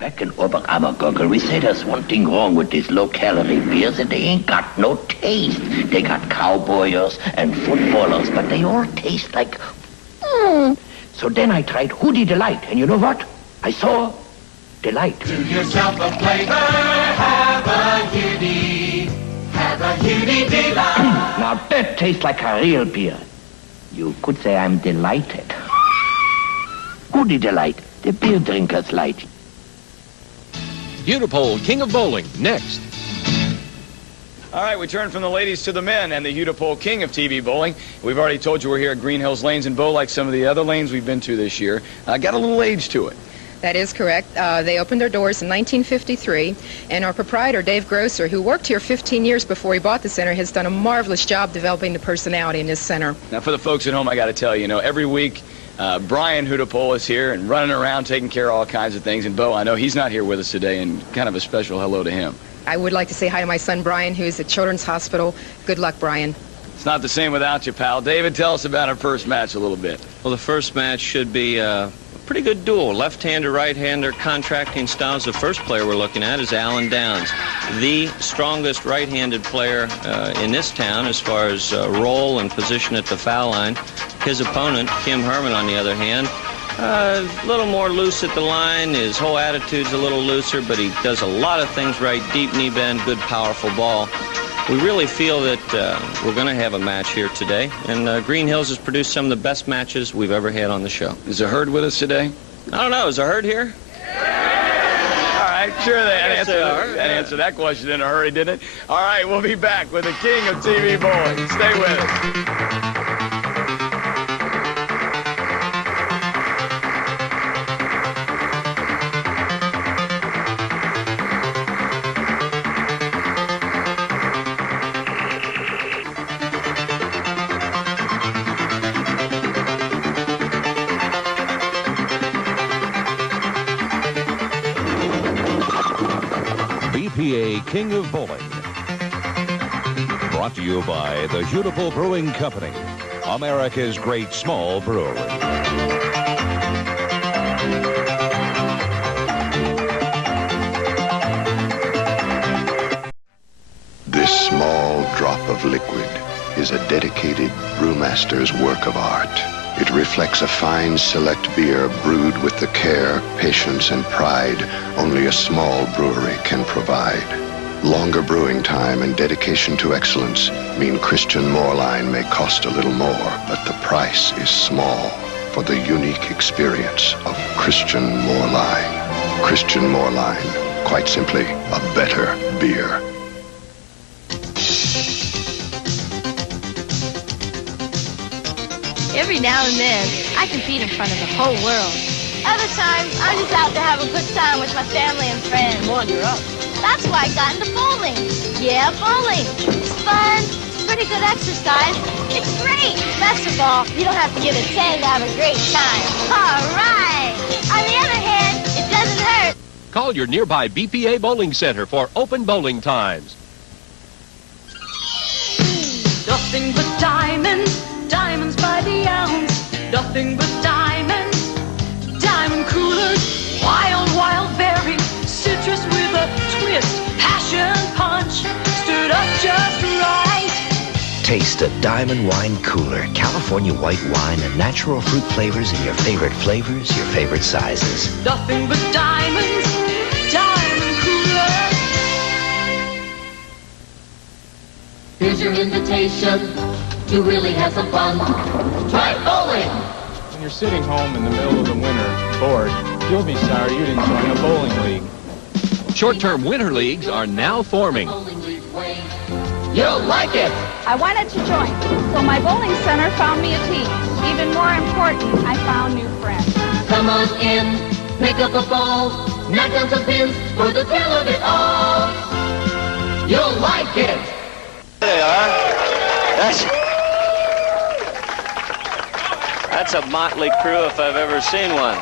Back in Oberammergurgel, we say there's one thing wrong with these low-calorie beers, and they ain't got no taste. They got cowboyers and footballers, but they all taste like... So then I tried Hoodie Delight, and you know what? I saw delight. Do yourself a flavor, have a Hoodie. Have a Hoodie Delight. Now that tastes like a real beer. You could say I'm delighted. Hoodie Delight, the beer drinker's light. Hudepohl, King of Bowling, next. All right, we turn from the ladies to the men and the Hudepohl, King of TV bowling. We've already told you we're here at Greenhills Lanes in Bow, like some of the other lanes we've been to this year. Got a little age to it. That is correct. They opened their doors in 1953, and our proprietor, Dave Grosser, who worked here 15 years before he bought the center, has done a marvelous job developing the personality in this center. Now, for the folks at home, I got to tell you, every week, Brian Hudepohl is here and running around taking care of all kinds of things. And Bo, I know he's not here with us today, and kind of a special hello to him. I would like to say hi to my son, Brian, who's at Children's Hospital. Good luck, Brian. It's not the same without you, pal. David, tell us about our first match a little bit. Well, the first match should be a pretty good duel. Left-hander, right-hander, contracting styles. The first player we're looking at is Alan Downs, the strongest right-handed player in this town as far as role and position at the foul line. His opponent, Kim Herrmann, on the other hand, a little more loose at the line. His whole attitude's a little looser, but he does a lot of things right. Deep knee bend, good, powerful ball. We really feel that we're going to have a match here today, and Greenhills has produced some of the best matches we've ever had on the show. Is the herd with us today? I don't know. Is the herd here? All right, sure, that answered that question in a hurry, didn't it? All right, we'll be back with the King of TV bowling. Stay with us. BPA King of Bowling. Brought to you by the Hudepohl Brewing Company, America's great small brewery. This small drop of liquid is a dedicated brewmaster's work of art. It reflects a fine select beer brewed with the care, patience, and pride only a small brewery can provide. Longer brewing time and dedication to excellence mean Christian Moerlein may cost a little more, but the price is small for the unique experience of Christian Moerlein. Christian Moerlein, quite simply, a better beer. Every now and then, I compete in front of the whole world. Other times, I'm just out to have a good time with my family and friends. Come on, you're up. That's why I got into bowling. Yeah, bowling. It's fun, it's pretty good exercise. It's great. Best of all, you don't have to give it 10 to have a great time. All right. On the other hand, it doesn't hurt. Call your nearby BPA Bowling Center for open bowling times. Nothing but diamonds, diamonds by the ounce. Nothing but diamonds, diamond coolers, wild, wild berry, citrus with a twist, passion punch, stood up just right. Taste a Diamond Wine Cooler, California white wine and natural fruit flavors in your favorite sizes. Nothing but diamonds, diamond coolers. Here's your invitation to really have some fun. Try bowling. When you're sitting home in the middle of the winter, bored, you'll be sorry you didn't join a bowling league. Short-term winter leagues are now forming. You'll like it. I wanted to join, so my bowling center found me a team. Even more important, I found new friends. Come on in, pick up a ball, knock down some pins for the thrill of it all. You'll like it. There they are. That's a motley crew if I've ever seen one.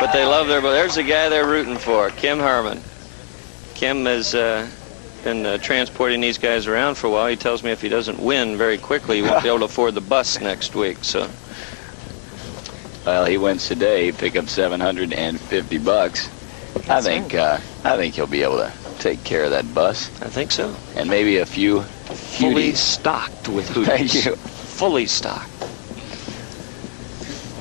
But they love their... There's the guy they're rooting for, Kim Herrmann. Kim has been transporting these guys around for a while. He tells me if he doesn't win very quickly, he won't be able to afford the bus next week. So, Well, he wins today, pick up $750. I think he'll be able to take care of that bus. I think so. And maybe a few fully stocked with hoodies. Thank you. Fully stocked.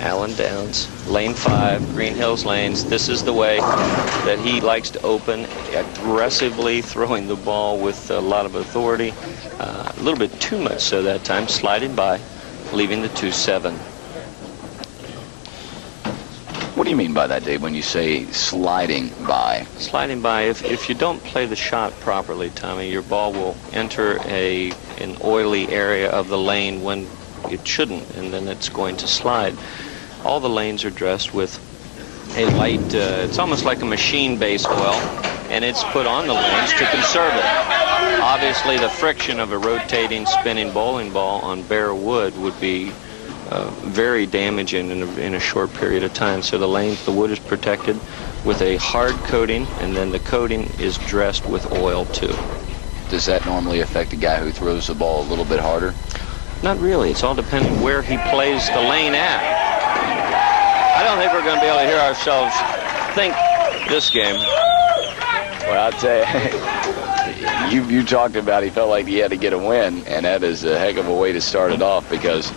Alan Downs, lane 5, Greenhills Lanes. This is the way that he likes to open, aggressively throwing the ball with a lot of authority. A little bit too much so that time, sliding by, leaving the 2-7. What do you mean by that, Dave, when you say sliding by? Sliding by, if you don't play the shot properly, Tommy, your ball will enter an oily area of the lane when it shouldn't, and then it's going to slide. All the lanes are dressed with a light, it's almost like a machine-based oil, and it's put on the lanes to conserve it. Obviously, the friction of a rotating, spinning bowling ball on bare wood would be very damaging in a short period of time. So the wood is protected with a hard coating, and then the coating is dressed with oil too. Does that normally affect a guy who throws the ball a little bit harder? Not really. It's all depending where he plays the lane at. I don't think we're going to be able to hear ourselves think this game. Well, I'll tell you, you talked about he felt like he had to get a win, and that is a heck of a way to start it off, because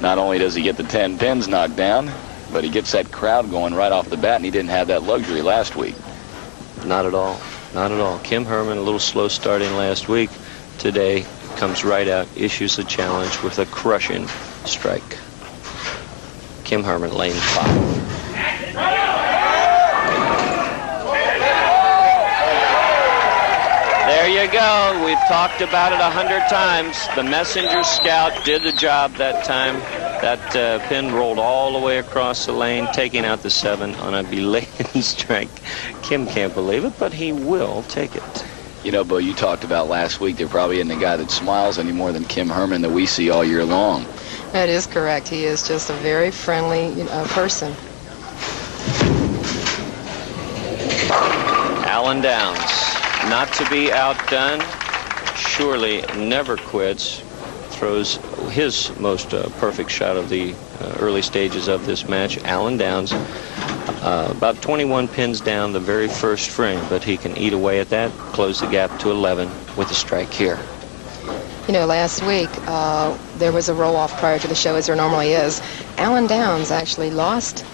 not only does he get the 10 pins knocked down, but he gets that crowd going right off the bat, and he didn't have that luxury last week. Not at all. Not at all. Kim Herrmann, a little slow starting last week. Today, comes right out, issues a challenge with a crushing strike. Kim Herrmann, lane 5. There you go. We've talked about it 100 times. The messenger scout did the job that time. That pin rolled all the way across the lane, taking out the 7 on a belated strike. Kim can't believe it, but he will take it. You know, Bo, you talked about last week there probably isn't a guy that smiles any more than Kim Herrmann that we see all year long. That is correct. He is just a very friendly person. Alan Downs, not to be outdone, surely never quits. Throws his most perfect shot of the early stages of this match. Alan Downs, about 21 pins down the very first frame, but he can eat away at that, close the gap to 11 with a strike here. You know, last week there was a roll-off prior to the show, as there normally is. Alan Downs actually lost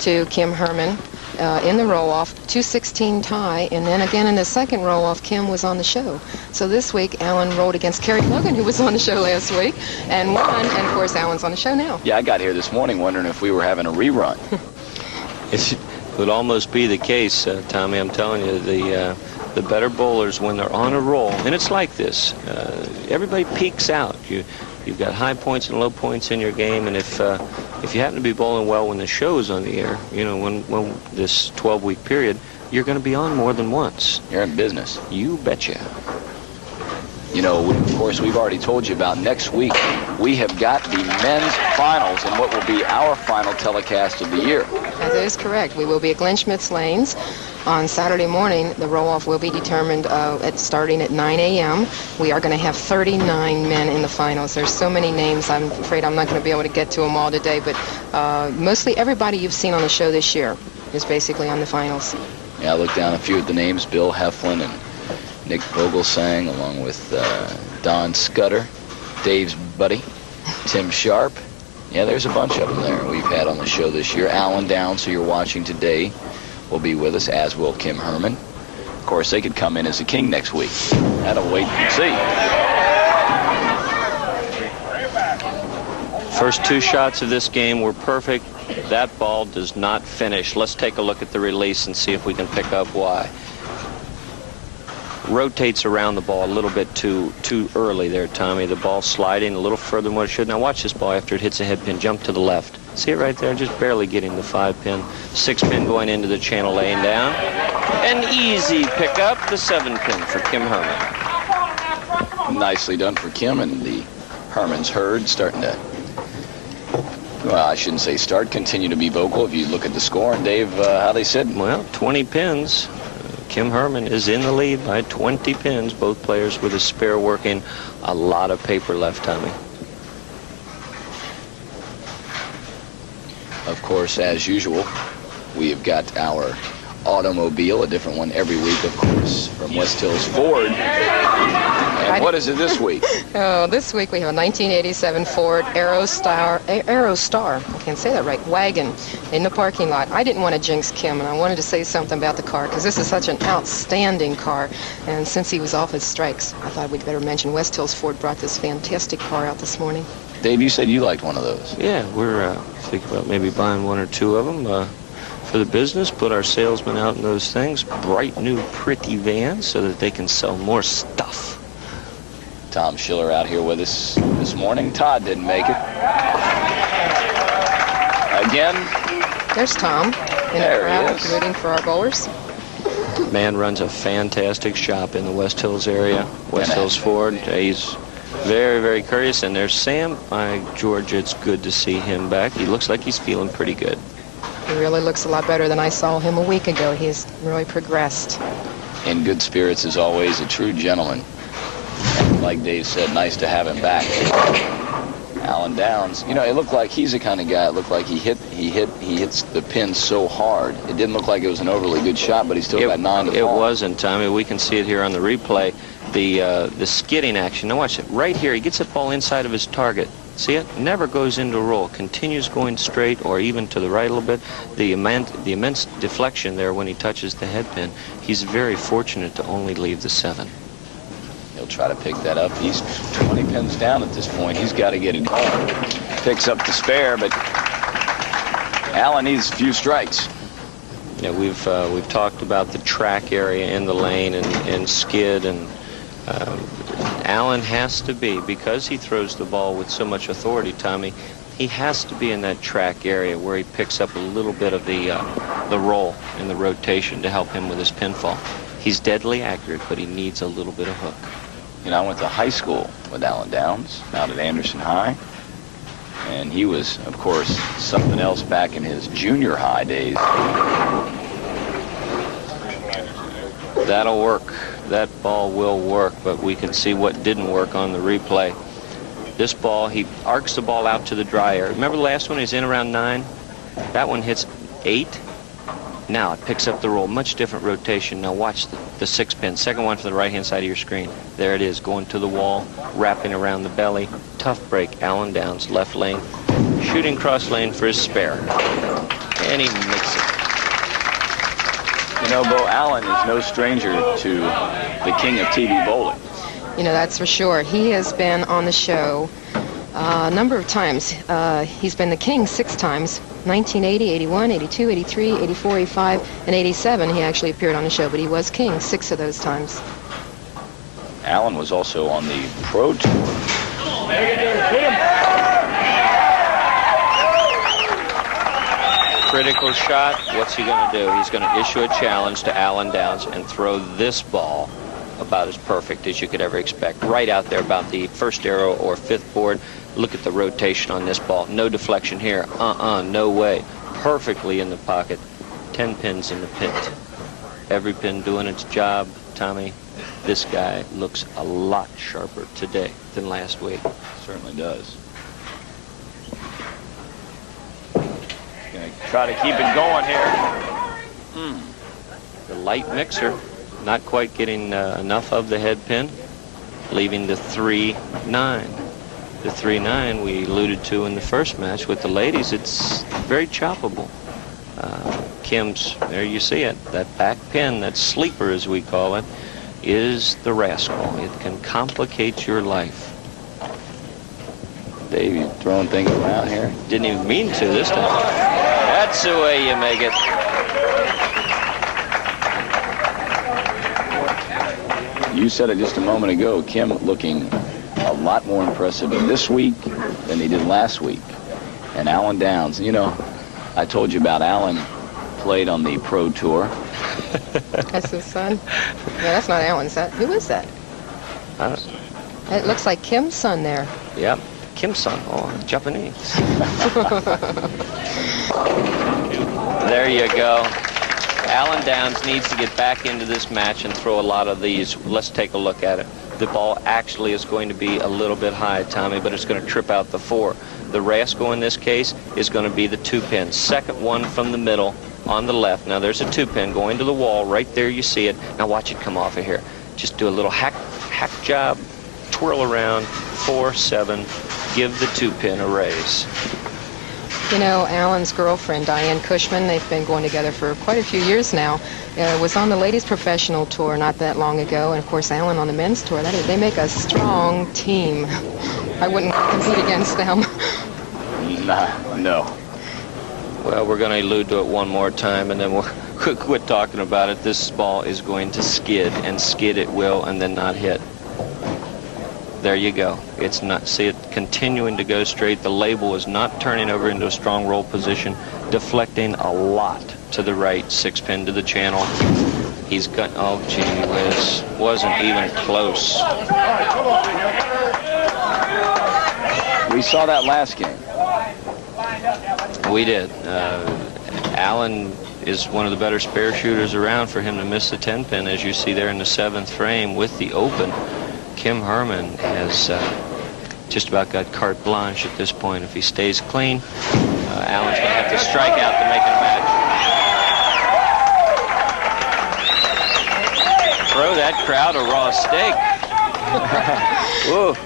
to Kim Herrmann in the roll-off, 2-16 tie, and then again in the second roll-off, Kim was on the show. So this week, Alan rolled against Kerry Logan, who was on the show last week, and won, and of course, Alan's on the show now. Yeah, I got here this morning wondering if we were having a rerun. It would almost be the case, Tommy. I'm telling you, the better bowlers, when they're on a roll, and it's like this, everybody peaks out. You've got high points and low points in your game, and if you happen to be bowling well when the show is on the air, you know, when this 12-week period, you're going to be on more than once. You're in business. You betcha. You know, of course, we've already told you about next week. We have got the men's finals and what will be our final telecast of the year. That is correct. We will be at Glenschmidt's Lanes. On Saturday morning, the roll-off will be determined starting at 9 a.m. We are going to have 39 men in the finals. There's so many names, I'm afraid I'm not going to be able to get to them all today, but mostly everybody you've seen on the show this year is basically on the finals. Yeah, I looked down a few of the names, Bill Heflin and Nick Vogelsang, along with Don Scudder, Dave's buddy, Tim Sharp. Yeah, there's a bunch of them there we've had on the show this year. Alan Downs, who you're watching today, will be with us, as will Kim Herrmann. Of course, they could come in as the king next week. That'll wait and see. First 2 shots of this game were perfect. That ball does not finish. Let's take a look at the release and see if we can pick up why. Rotates around the ball a little bit too early there, Tommy. The ball sliding a little further than what it should. Now watch this ball after it hits a head pin, jump to the left. See it right there? Just barely getting the 5-pin. 6-pin going into the channel, laying down. An easy pickup, the 7-pin for Kim Herrmann. Nicely done for Kim, and the Herrmann's herd starting to, well, I shouldn't say start, continue to be vocal. If you look at the score, and Dave, how they sit? Well, 20 pins. Kim Herrmann is in the lead by 20 pins. Both players with a spare working. A lot of paper left, Tommy. Of course, as usual, we have got our automobile, a different one every week, of course, from West Hills Ford. And what is it this week? Oh, this week we have a 1987 Ford Aerostar, I can't say that right, wagon in the parking lot. I didn't want to jinx Kim, and I wanted to say something about the car, because this is such an outstanding car. And since he was off his strikes, I thought we'd better mention West Hills Ford brought this fantastic car out this morning. Dave, you said you liked one of those. Yeah, we're thinking about maybe buying one or two of them for the business, put our salesmen out in those things, bright new pretty vans, so that they can sell more stuff. Tom Schiller out here with us this morning. Todd didn't make it. Again. There's Tom in the crowd rooting for our bowlers. Man runs a fantastic shop in the West Hills area. West Hills Ford. He's very, very courteous. And there's Sam. By George, it's good to see him back. He looks like he's feeling pretty good. He really looks a lot better than I saw him a week ago. He's really progressed. In good spirits as always, a true gentleman. And like Dave said, nice to have him back. Alan Downs, you know, it looked like he's the kind of guy. It looked like he hits the pin so hard. It didn't look like it was an overly good shot, but he still got 9 to fall. It wasn't, Tommy. We can see it here on the replay. The skidding action. Now watch it. Right here, he gets the ball inside of his target. See it? Never goes into roll. Continues going straight or even to the right a little bit. The immense deflection there when he touches the head pin. He's very fortunate to only leave the 7. He'll try to pick that up. He's 20 pins down at this point. He's got to get it going. Picks up the spare, but Alan needs a few strikes. Yeah, we've talked about the track area in the lane and skid, and Alan has to be, because he throws the ball with so much authority, Tommy, he has to be in that track area where he picks up a little bit of the roll and the rotation to help him with his pinfall. He's deadly accurate, but he needs a little bit of hook. You know, I went to high school with Alan Downs out at Anderson High, and he was, of course, something else back in his junior high days. That'll work. That ball will work, but we can see what didn't work on the replay. This ball, he arcs the ball out to the dry area. Remember the last one? He's in around 9. That one hits 8. Now it picks up the roll. Much different rotation. Now watch the 6-pin. Second one from the right-hand side of your screen. There it is, going to the wall, wrapping around the belly. Tough break. Alan Downs, left lane, shooting cross lane for his spare. And he makes it. You know, Bo, Allen is no stranger to the king of TV bowling. You know, that's for sure. He has been on the show a number of times. He's been the king 6 times. 1980, 81, 82, 83, 84, 85, and 87. He actually appeared on the show, but he was king 6 of those times. Allen was also on the Pro Tour. Critical shot. What's he going to do? He's going to issue a challenge to Alan Downs and throw this ball about as perfect as you could ever expect. Right out there about the first arrow or 5th board. Look at the rotation on this ball. No deflection here. No way. Perfectly in the pocket. 10 pins in the pit. Every pin doing its job. Tommy, this guy looks a lot sharper today than last week. Certainly does. Gonna try to keep it going here. The light mixer, not quite getting enough of the head pin, leaving the 3-9. The 3-9 we alluded to in the first match with the ladies. It's very choppable. Kim's, there you see it, that back pin, that sleeper as we call it, is the rascal. It can complicate your life. Dave, you throwing things around here? Didn't even mean to this time. That's the way you make it. You said it just a moment ago, Kim looking a lot more impressive this week than he did last week. And Alan Downs, you know, I told you about Alan played on the Pro Tour. That's his son? Yeah, that's not Alan's son. Who is that? It looks like Kim's son there. Yep, Kim's son. Oh, Japanese. There you go. Alan Downs needs to get back into this match and throw a lot of these. Let's take a look at it. The ball actually is going to be a little bit high, Tommy, but it's going to trip out the 4. The rascal in this case is going to be the 2-pin. Second one from the middle on the left. Now there's a 2-pin going to the wall. Right there you see it. Now watch it come off of here. Just do a little hack job, twirl around, 4-7, give the 2-pin a raise. You know, Alan's girlfriend, Diane Cushman, they've been going together for quite a few years now. Was on the ladies' professional tour not that long ago, and of course Alan on the men's tour. They make a strong team. I wouldn't compete against them. No. Well, we're going to allude to it one more time, and then we'll quit talking about it. This ball is going to skid, and skid it will, and then not hit. There you go. It's not, see it continuing to go straight. The label is not turning over into a strong roll position, deflecting a lot to the right, 6-pin to the channel. He's got, oh, gee whiz, wasn't even close. We saw that last game. We did. Alan is one of the better spare shooters around. For him to miss the 10-pin, as you see there in the 7th frame with the open, Kim Herrmann has just about got carte blanche at this point. If he stays clean, Alan's going to have to strike out to make it a match. Throw that crowd a raw steak. Whoa.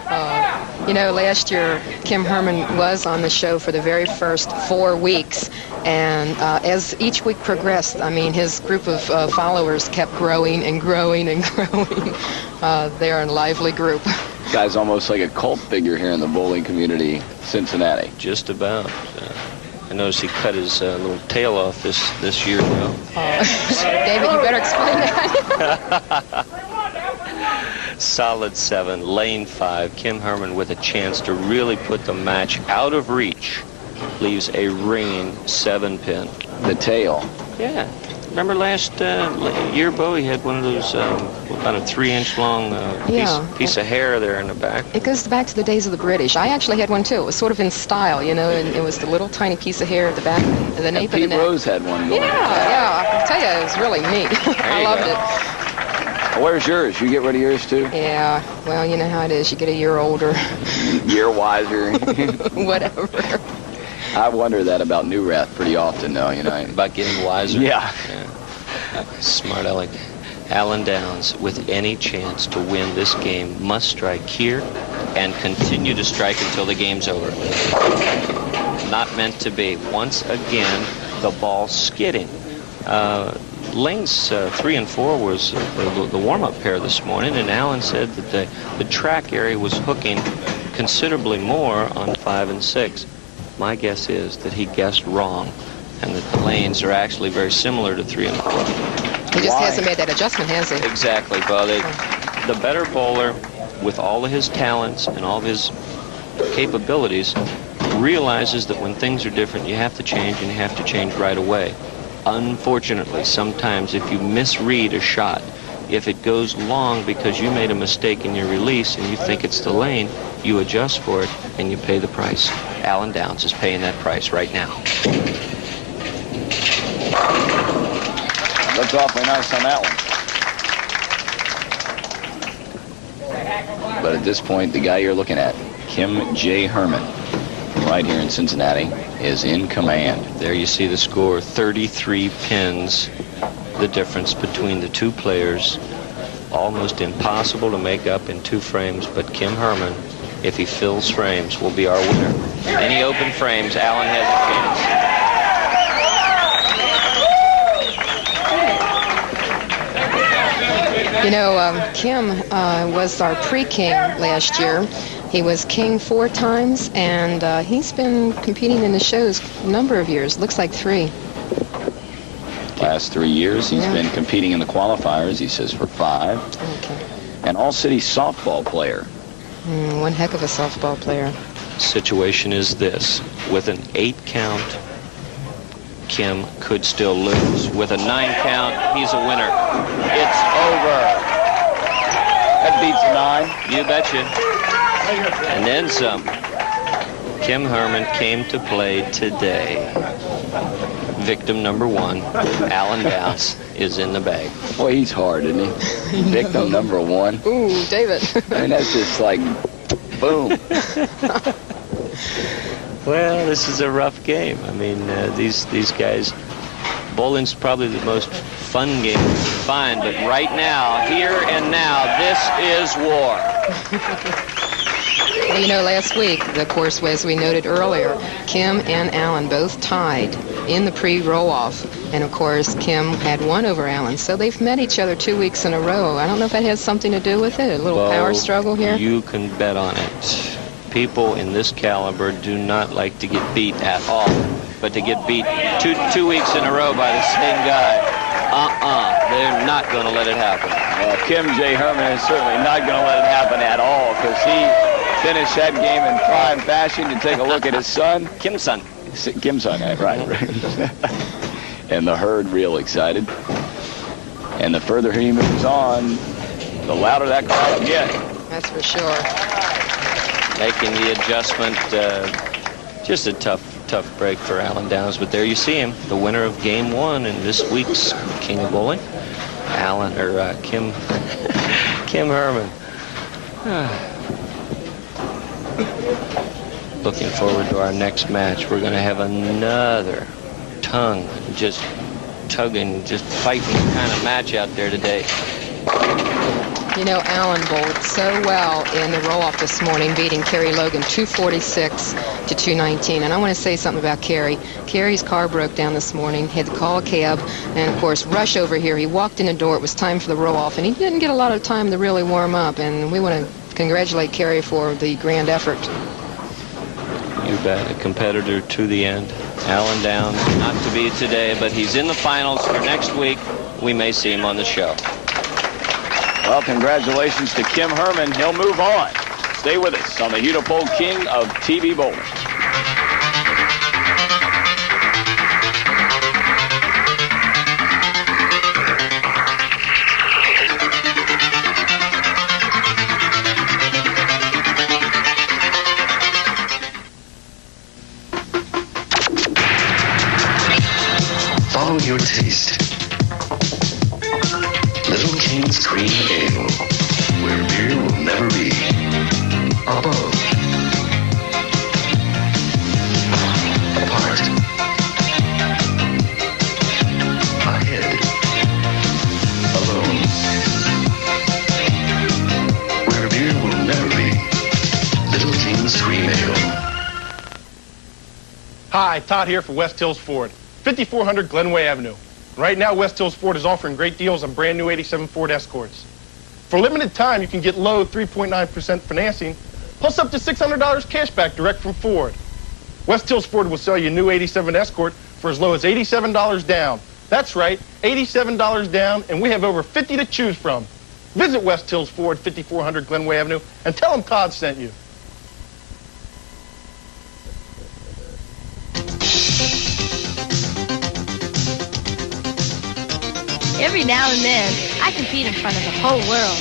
You know, last year, Kim Herrmann was on the show for the very first 4 weeks. And as each week progressed, I mean, his group of followers kept growing and growing and growing. They're a lively group. Guy's almost like a cult figure here in the bowling community, Cincinnati. Just about. I noticed he cut his little tail off this year, though. David, you better explain that. Solid 7, lane 5. Kim Herrmann with a chance to really put the match out of reach. Leaves a ringing 7-pin. The tail. Yeah. Remember last year, Bo, he had one of those about a 3-inch long piece of hair there in the back. It goes back to the days of the British. I actually had one too. It was sort of in style, you know, and it was the little tiny piece of hair at the back, the nape of the neck. Pete Rose had one going. Yeah, I can tell you, it was really neat. I loved it. Where's yours? You get rid of yours too? Yeah, well, you know how it is. You get a year older. Year wiser. Whatever. I wonder that about Newrath pretty often, though, you know. About getting wiser? Yeah. Smart aleck. Alan Downs, with any chance to win this game, must strike here and continue to strike until the game's over. Not meant to be. Once again, the ball skidding. Lanes 3 and 4 was the warm-up pair this morning, and Alan said that the track area was hooking considerably more on 5 and 6. My guess is that he guessed wrong, and that the lanes are actually very similar to 3 and 4. He just hasn't made that adjustment, has he? Exactly, Bo. The better bowler, with all of his talents and all of his capabilities, realizes that when things are different, you have to change, and you have to change right away. Unfortunately, sometimes if you misread a shot, if it goes long because you made a mistake in your release and you think it's the lane, you adjust for it and you pay the price. Alan Downs is paying that price right now. Looks awfully nice on that one. But at this point, the guy you're looking at, Kim J. Herrmann, right here in Cincinnati, is in command. There you see the score, 33 pins, the difference between the two players. Almost impossible to make up in 2 frames, but Kim Herrmann, if he fills frames, will be our winner. Any open frames, Alan has a chance. You know, Kim was our pre-king last year. He was king 4 times, and he's been competing in the shows a number of years. Looks like 3. Last 3 years, he's been competing in the qualifiers, he says, for 5. Okay. An all-city softball player. One heck of a softball player. Situation is this. With an 8 count, Kim could still lose. With a 9 count, he's a winner. It's over. That beats a 9. You betcha. And then some. Kim Herrmann came to play today. Victim number 1, Alan Downs, is in the bag. Boy, he's hard, isn't he? Victim number 1. Ooh, David. I mean, that's just like, boom. Well, this is a rough game. I mean, these guys, bowling's probably the most fun game to find, but right now, here and now, this is war. Well, you know, last week, of course, as we noted earlier, Kim and Alan both tied in the pre-roll-off. And, of course, Kim had won over Alan. So they've met each other 2 weeks in a row. I don't know if that has something to do with it, a little power struggle here. You can bet on it. People in this caliber do not like to get beat at all. But to get beat two weeks in a row by the same guy, they're not going to let it happen. Well, Kim J. Herrmann is certainly not going to let it happen at all, because he finished that game in prime fashion. You take a look at his son. Kim's son. Kim's son, right. And the herd real excited. And the further he moves on, the louder that crowd will get. That's for sure. Making the adjustment, just a tough break for Alan Downs. But there you see him, the winner of Game 1 in this week's King of Bowling, Kim Herrmann. Looking forward to our next match. We're going to have another tongue, just tugging, just fighting kind of match out there today. You know, Alan bowled so well in the roll-off this morning, beating Kerry Logan 246 to 219. And I want to say something about Kerry. Kerry's car broke down this morning. He had to call a cab and, of course, rush over here. He walked in the door. It was time for the roll-off, and he didn't get a lot of time to really warm up. And we want to congratulate Kerry for the grand effort. You bet. A competitor to the end. Alan Downs, not to be today, but he's in the finals for next week. We may see him on the show. Well, congratulations to Kim Herrmann. He'll move on. Stay with us on the Hudepohl King of TV Bowling. Follow your taste. Little King's Cream Ale, where beer will never be. Above. Apart. Ahead. Alone. Where beer will never be. Little King's Cream Ale. Hi, Todd here for West Hills Ford, 5400 Glenway Avenue. Right now, West Hills Ford is offering great deals on brand new 87 Ford Escorts. For a limited time, you can get low 3.9% financing, plus up to $600 cash back direct from Ford. West Hills Ford will sell you a new 87 Escort for as low as $87 down. That's right, $87 down, and we have over 50 to choose from. Visit West Hills Ford, 5400 Glenway Avenue, and tell them Todd sent you. Every now and then, I compete in front of the whole world.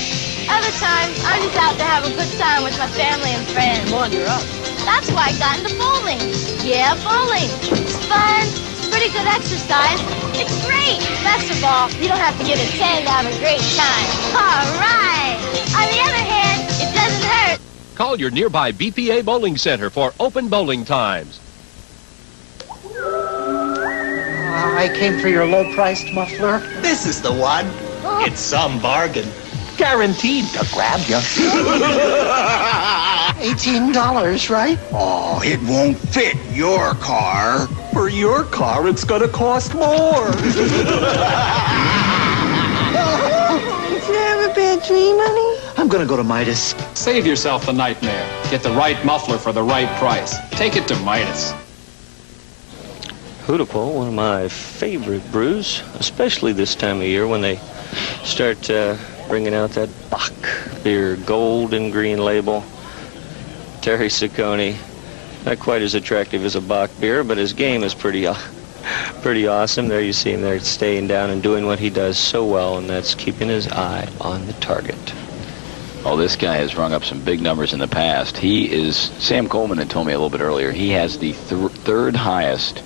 Other times, I'm just out to have a good time with my family and friends. Come on, you're up. That's why I got into bowling. Yeah, bowling. It's fun. It's pretty good exercise. It's great. Best of all, you don't have to get a 10 to have a great time. All right. On the other hand, it doesn't hurt. Call your nearby BPA Bowling Center for open bowling times. I came for your low-priced muffler. This is the one. It's some bargain. Guaranteed to grab you. $18, right? Oh, it won't fit your car. For your car, it's gonna cost more. Did you have a bad dream, honey? I'm gonna go to Midas. Save yourself the nightmare. Get the right muffler for the right price. Take it to Midas. Hudepohl, one of my favorite brews, especially this time of year when they start bringing out that Bach beer, gold and green label. Terry Saccone, not quite as attractive as a Bach beer, but his game is pretty awesome. There you see him there staying down and doing what he does so well, and that's keeping his eye on the target. Oh, this guy has rung up some big numbers in the past. He is, Sam Coleman had told me a little bit earlier, he has the third highest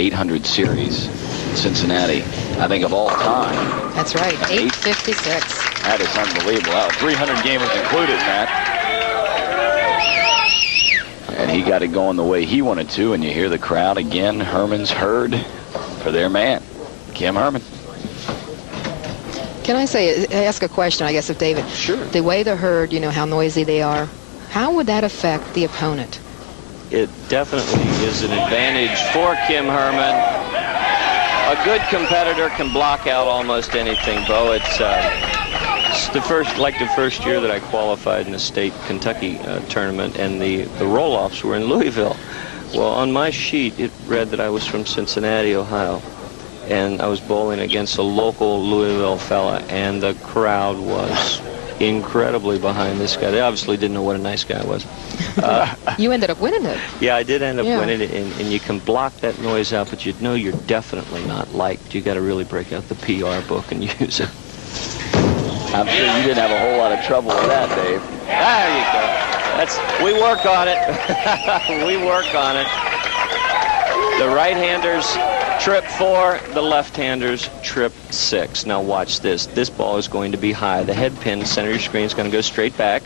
800 series in Cincinnati, I think, of all time. That's right, 856. That is unbelievable. 300 gamers included in that. And he got it going the way he wanted to, and you hear the crowd again. Herrmann's heard for their man, Kim Herrmann. Can I ask a question, I guess, of David? Sure. The way they're heard, you know, how noisy they are, how would that affect the opponent? It definitely is an advantage for Kim Herrmann. A good competitor can block out almost anything, Bo. It's the first year that I qualified in the state Kentucky tournament, and the roll-offs were in Louisville. Well, on my sheet, it read that I was from Cincinnati, Ohio, and I was bowling against a local Louisville fella, and the crowd was incredibly behind this guy. They obviously didn't know what a nice guy was. You ended up winning it. Yeah, I did end up winning it, and you can block that noise out, but you'd know you're definitely not liked. You got to really break out the PR book and use it. I'm sure you didn't have a whole lot of trouble with that, Dave. There you go. We work on it. We work on it. The right-handers trip 4, the left-handers trip 6. Now watch this. This ball is going to be high. The head pin, center of your screen, is going to go straight back.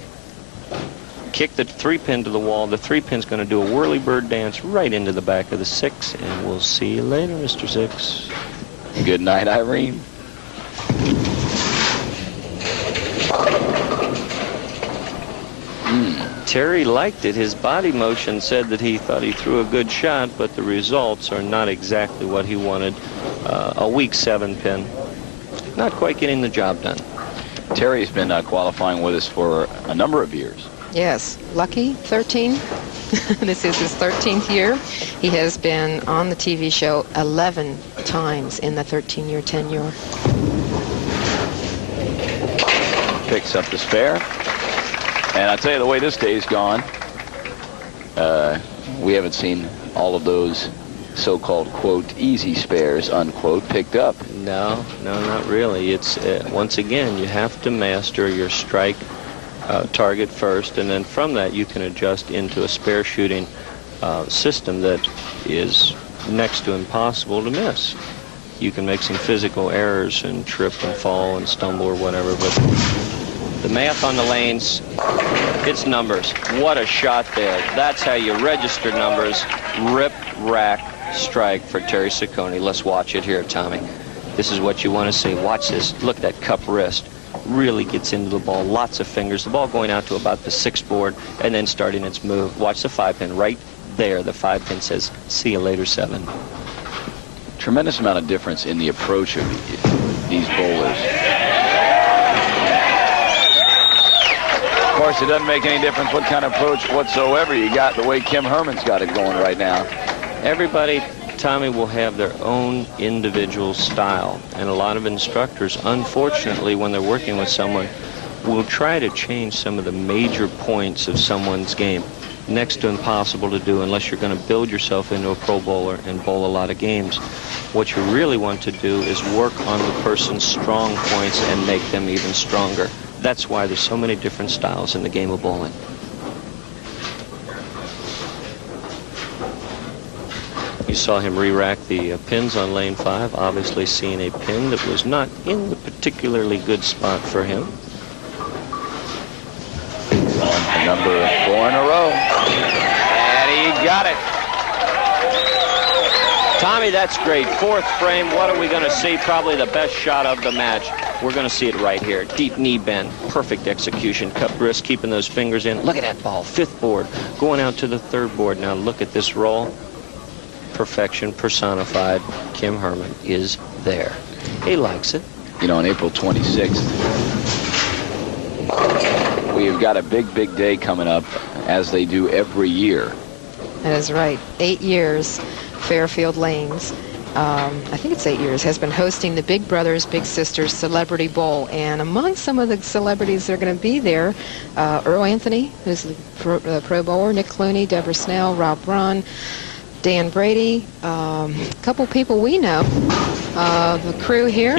Kick the 3-pin to the wall. The 3-pin's going to do a whirly bird dance right into the back of the 6, and we'll see you later, Mr. 6. Good night, Irene. Terry liked it. His body motion said that he thought he threw a good shot, but the results are not exactly what he wanted. A weak 7-pin. Not quite getting the job done. Terry's been qualifying with us for a number of years. Yes. Lucky, 13. This is his 13th year. He has been on the TV show 11 times in the 13-year tenure. Picks up the spare. And I tell you, the way this day's gone, we haven't seen all of those so-called, quote, easy spares, unquote, picked up. No, not really. It's, once again, you have to master your strike target first, and then from that you can adjust into a spare shooting system that is next to impossible to miss. You can make some physical errors and trip and fall and stumble or whatever, but the math on the lanes, it's numbers. What a shot there. That's how you register numbers. Rip, rack, strike for Terry Saccone. Let's watch it here, Tommy. This is what you want to see. Watch this. Look at that cup wrist. Really gets into the ball. Lots of fingers. The ball going out to about the 6th board and then starting its move. Watch the 5-pin right there. The 5-pin says, see you later, 7. Tremendous amount of difference in the approach of these bowlers. Of course, it doesn't make any difference what kind of approach whatsoever you got, the way Kim Herrmann's got it going right now. Everybody, Tommy, will have their own individual style, and a lot of instructors, unfortunately, when they're working with someone, will try to change some of the major points of someone's game. Next to impossible to do unless you're going to build yourself into a pro bowler and bowl a lot of games. What you really want to do is work on the person's strong points and make them even stronger. That's why there's so many different styles in the game of bowling. You saw him re-rack the pins on lane 5, obviously seeing a pin that was not in the particularly good spot for him. On number 4 in a row. And he got it. Tommy, that's great. 4th frame. What are we going to see? Probably the best shot of the match. We're going to see it right here. Deep knee bend. Perfect execution. Cup wrist, keeping those fingers in. Look at that ball. 5th board. Going out to the 3rd board. Now look at this roll. Perfection personified. Kim Herrmann is there. He likes it. You know, on April 26th, we've got a big, big day coming up, as they do every year. That is right. 8 years, Fairfield Lanes, I think it's 8 years, has been hosting the Big Brothers, Big Sisters Celebrity Bowl. And among some of the celebrities that are going to be there, Earl Anthony, who's the pro bowler, Nick Clooney, Deborah Snell, Rob Braun, Dan Brady, a couple people we know. The crew here,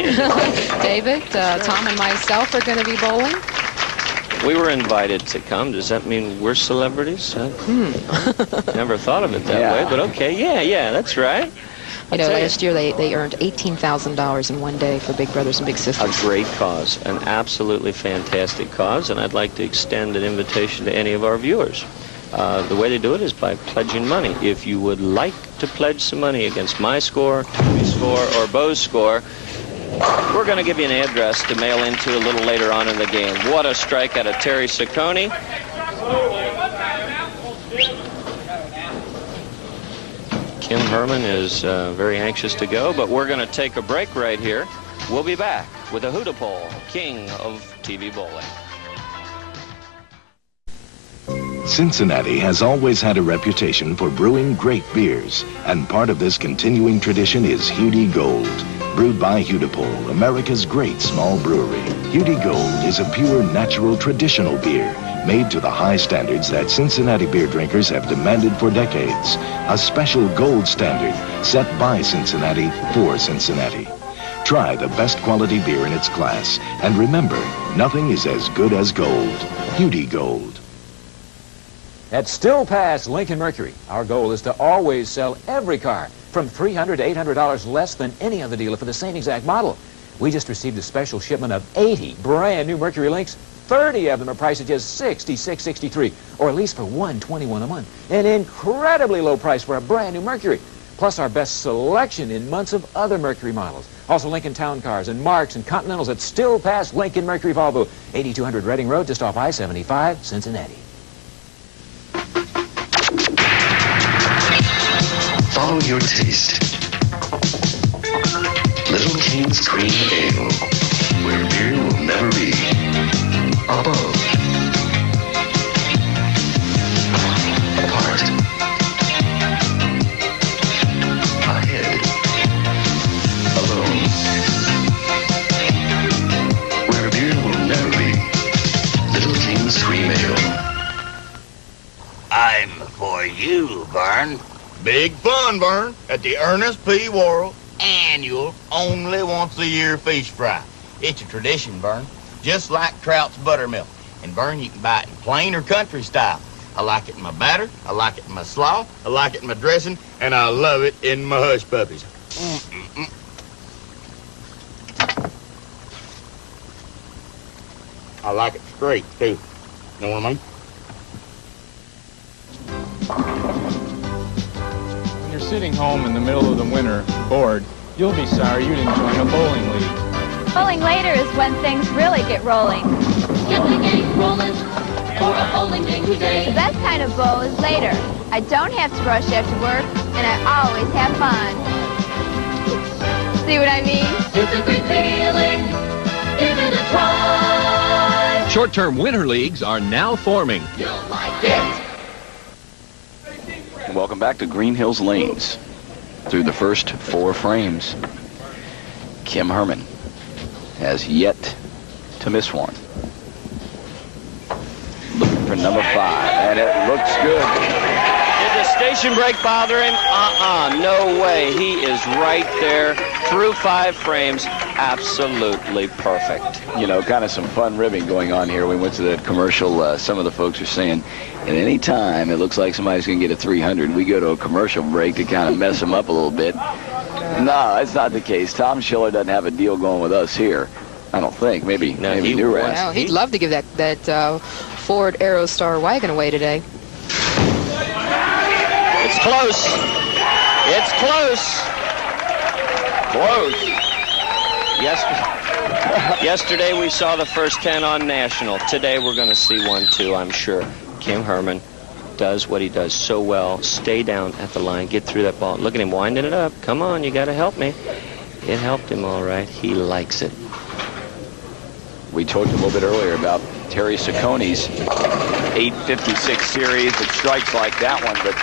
David, Tom, and myself are going to be bowling. We were invited to come. Does that mean we're celebrities? Never thought of it that way, but okay. Yeah, that's right. You know, last year they earned $18,000 in one day for Big Brothers and Big Sisters. A great cause, an absolutely fantastic cause, and I'd like to extend an invitation to any of our viewers. The way to do it is by pledging money. If you would like to pledge some money against my score, Tommy's score, or Bo's score, we're going to give you an address to mail into a little later on in the game. What a strike out of Terry Saccone. Kim Herrmann is very anxious to go, but we're going to take a break right here. We'll be back with a Hudepohl, king of TV bowling. Cincinnati has always had a reputation for brewing great beers, and part of this continuing tradition is Hude Gold. Brewed by Hudepohl, America's great small brewery. Hude Gold is a pure, natural, traditional beer made to the high standards that Cincinnati beer drinkers have demanded for decades. A special gold standard set by Cincinnati for Cincinnati. Try the best quality beer in its class, and remember, nothing is as good as gold. Hude Gold. At Still Pass Lincoln Mercury, our goal is to always sell every car from $300 to $800 less than any other dealer for the same exact model. We just received a special shipment of 80 brand new Mercury Lynx. 30 of them are priced at just $66.63, or at least for $121 a month. An incredibly low price for a brand new Mercury. Plus our best selection in months of other Mercury models. Also Lincoln Town Cars and Marks and Continentals at Still Pass Lincoln Mercury Volvo, 8200 Reading Road, just off I-75, Cincinnati. Follow your taste. Little King's Cream Ale, where beer will never be. Above. Apart. Ahead. Alone. Where beer will never be. Little King's Cream Ale. I'm for you, Vern. Big fun, Vern, at the Ernest P. Worrell annual only once a year fish fry. It's a tradition, Vern, just like Trout's buttermilk. And Vern, you can buy it in plain or country style. I like it in my batter, I like it in my slaw, I like it in my dressing, and I love it in my hush puppies. I like it straight, too. Know what I mean? When you're sitting home in the middle of the winter, bored, you'll be sorry you didn't join a bowling league. Bowling later is when things really get rolling. Get the game rolling for a bowling game today. The best kind of bowl is later. I don't have to rush after work, and I always have fun. See what I mean? It's a great feeling. Give it a try. Short-term winter leagues are now forming. You'll like it. Welcome back to Greenhills Lanes. Through the first 4 frames, Kim Herrmann has yet to miss one. Looking for number 5, and it looks good. Did the station break bother him? No way. He is right there through 5 frames. Absolutely perfect. You know, kind of some fun ribbing going on here. We went to the commercial. Some of the folks are saying, at any time it looks like somebody's going to get a 300, we go to a commercial break to kind of mess them up a little bit. No, that's not the case. Tom Schiller doesn't have a deal going with us here. I don't think. Maybe Newrath. Wow, he'd love to give that Ford Aerostar wagon away today. It's close. It's close. Close. Yesterday we saw the first 10 on National. Today we're going to see one too, I'm sure. Kim Herrmann does what he does so well. Stay down at the line. Get through that ball. Look at him winding it up. Come on, you got to help me. It helped him all right. He likes it. We talked a little bit earlier about Terry Saccone's 856 series. It strikes like that one, but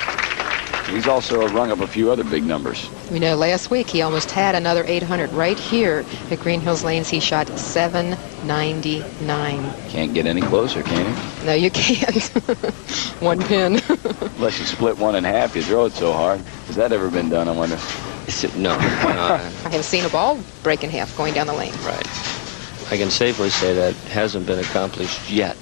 he's also rung up a few other big numbers. We know last week he almost had another 800 right here at Greenhills Lanes. He shot 799. Can't get any closer, can you? No, you can't. One pin. Unless you split one in half, you throw it so hard. Has that ever been done, I wonder? No. I have seen a ball break in half going down the lane. Right. I can safely say that hasn't been accomplished yet.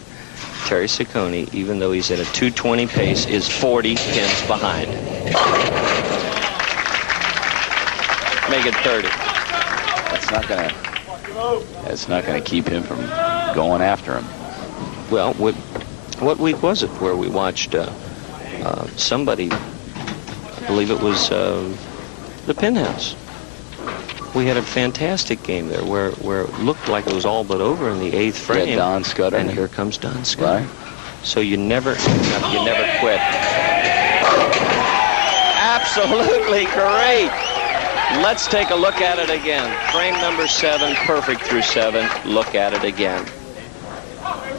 Terry Saccone, even though he's at a 220 pace, is 40 pins behind. Make it 30. That's not gonna keep him from going after him. Well, what week was it where we watched somebody, I believe it was the Pinhouse. We had a fantastic game there where it looked like it was all but over in the 8th frame. Yeah, Don Scudder. And here comes Don Scudder. Right. So you never quit. Absolutely great. Let's take a look at it again. Frame number 7, perfect through 7. Look at it again.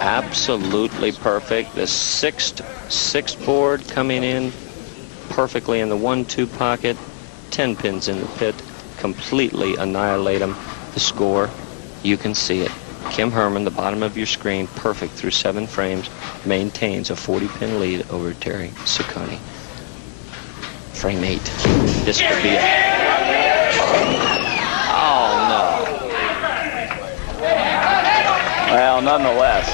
Absolutely perfect. The sixth board coming in perfectly in the 1-2 pocket. 10 pins in the pit. Completely annihilate them. The score, you can see it. Kim Herrmann, the bottom of your screen, perfect through 7 frames, maintains a 40-pin lead over Terry Saccone. Frame 8. This could be it. Oh, no. Well, nonetheless.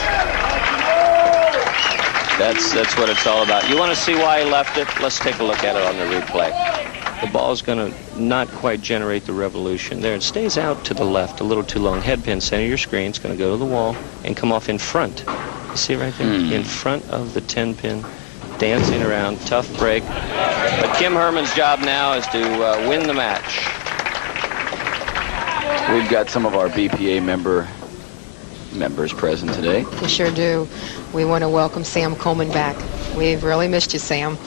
That's what it's all about. You want to see why he left it? Let's take a look at it on the replay. The ball's going to not quite generate the revolution. There, it stays out to the left, a little too long. Headpin, center your screen. It's going to go to the wall and come off in front. You see right there? In front of the 10-pin, dancing around. Tough break. But Kim Herrmann's job now is to win the match. We've got some of our BPA members present today. We sure do. We want to welcome Sam Coleman back. We've really missed you, Sam.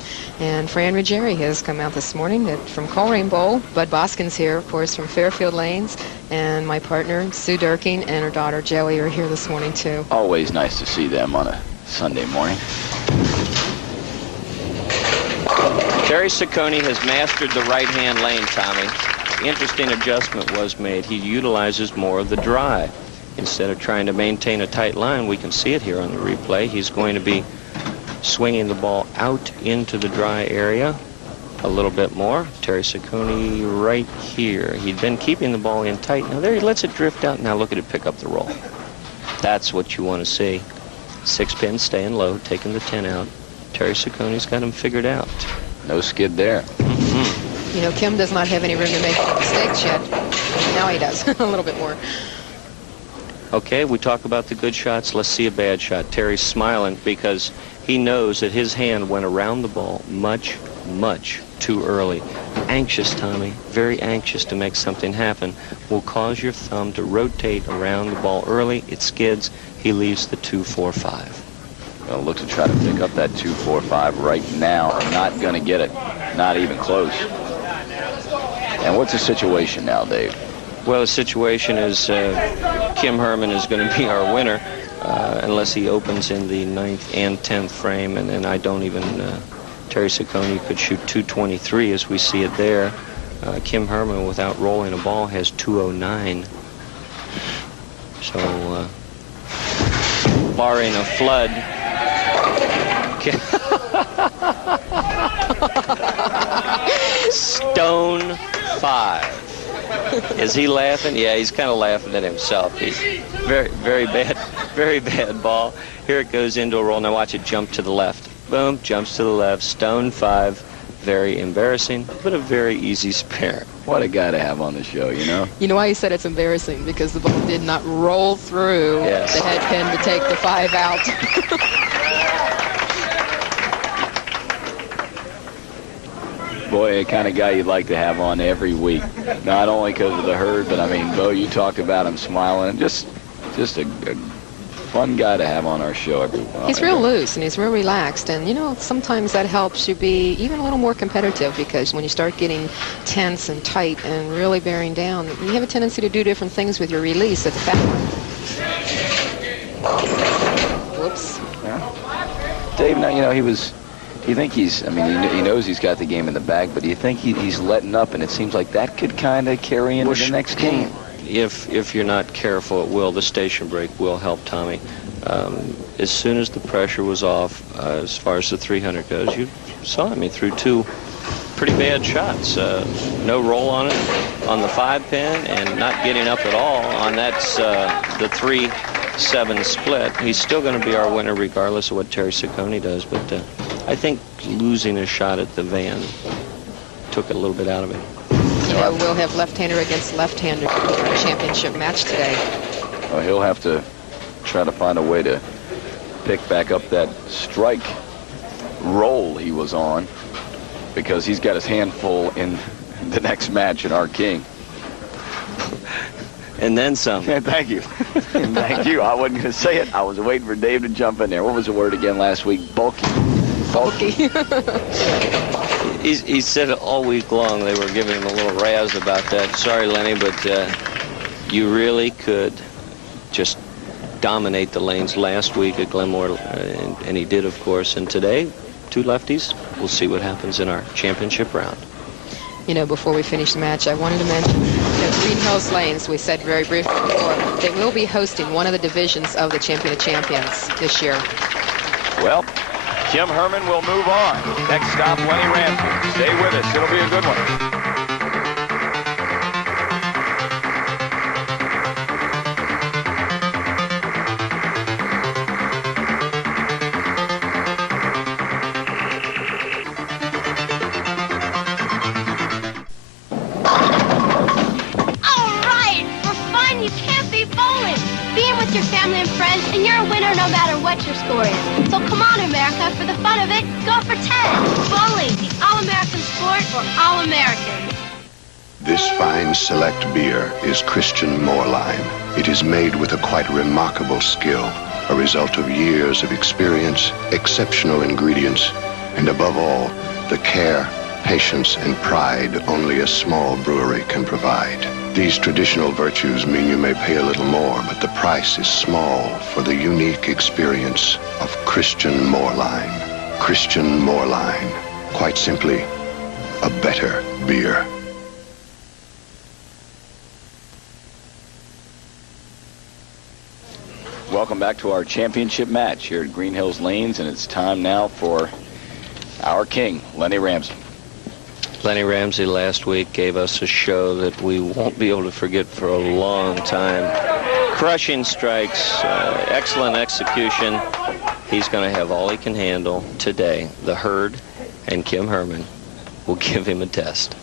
And Fran Ruggieri has come out this morning from Coleraine Bowl. Bud Boskin's here, of course, from Fairfield Lanes. And my partner, Sue Durking, and her daughter, Joey, are here this morning, too. Always nice to see them on a Sunday morning. Terry Saccone has mastered the right-hand lane, Tommy. Interesting adjustment was made. He utilizes more of the dry. Instead of trying to maintain a tight line, we can see it here on the replay. He's going to be swinging the ball out into the dry area a little bit more. Terry Saccone right here. He'd been keeping the ball in tight. Now there he lets it drift out. Now look at it pick up the roll. That's what you want to see. 6 pins staying low, taking the 10 out. Terry Saccone's got him figured out. No skid there. You know, Kim does not have any room to make mistakes yet. Now he does, a little bit more. Okay, we talk about the good shots. Let's see a bad shot. Terry's smiling because he knows that his hand went around the ball much, much too early. Anxious, Tommy, very anxious to make something happen, will cause your thumb to rotate around the ball early. It skids. He leaves the 2-4-5. Well, look to try to pick up that 2-4-5 right now. Not going to get it. Not even close. And what's the situation now, Dave? Well, the situation is Kim Herrmann is going to be our winner unless he opens in the 9th and 10th frame, and then I don't even, Terry Saccone could shoot 223 as we see it there. Kim Herrmann, without rolling a ball, has 209. So, barring a flood, Stone 5. Is he laughing? Yeah, he's kind of laughing at himself. He's very bad ball. Here it goes into a roll. Now watch it jump to the left. Boom, jumps to the left. Stone 5. Very embarrassing, but a very easy spare. What a guy to have on the show, you know? You know why he said it's embarrassing? Because the ball did not roll through the head pin to take the 5 out. Boy, the kind of guy you'd like to have on every week. Not only because of the herd, but I mean, Bo, you talked about him smiling. Just a fun guy to have on our show every week. He's real loose and he's real relaxed. And, you know, sometimes that helps you be even a little more competitive because when you start getting tense and tight and really bearing down, you have a tendency to do different things with your release at the back. Whoops. Yeah. Dave, now, you know, do you think he's, I mean, he knows he's got the game in the bag, but do you think he's letting up, and it seems like that could kind of carry into the next game? If you're not careful, it will. The station break will help Tommy. As soon as the pressure was off, as far as the 300 goes, you saw him. He threw 2 pretty bad shots. No roll on it on the 5-pin and not getting up at all on that's the 3-7 split. He's still going to be our winner regardless of what Terry Saccone does, but I think losing a shot at the van took a little bit out of it. You know, we'll have left-hander against left-hander in our championship match today. Well, he'll have to try to find a way to pick back up that strike. roll he was on, because he's got his hand full in the next match in our King. And then some. Yeah, thank you. Thank you. I wasn't going to say it. I was waiting for Dave to jump in there. What was the word again last week? Bulky. Bulky. He said it all week long. They were giving him a little razz about that. Sorry, Lenny, but you really could just dominate the lanes last week at Glenmore, and he did, of course. And today, 2 lefties. We'll see what happens in our championship round. You know, before we finish the match, I wanted to mention that Greenhills Lanes, we said very briefly before, they will be hosting one of the divisions of the Champion of Champions this year. Well, Kim Herrmann will move on. Next stop, Lenny Ramsey. Stay with us. It'll be a good one. No matter what your score is. So come on, America, for the fun of it, go for 10. Bowling, the all-American sport for all Americans. This fine select beer is Christian Moorline. It is made with a quite remarkable skill, a result of years of experience, exceptional ingredients, and above all, the care, patience, and pride only a small brewery can provide. These traditional virtues mean you may pay a little more, but the price is small for the unique experience of Christian Moorline. Christian Moorline. Quite simply, a better beer. Welcome back to our championship match here at Greenhills Lanes, and it's time now for our king, Lenny Ramsey. Lenny Ramsey last week gave us a show that we won't be able to forget for a long time. Crushing strikes, excellent execution. He's going to have all he can handle today. The herd and Kim Herrmann will give him a test.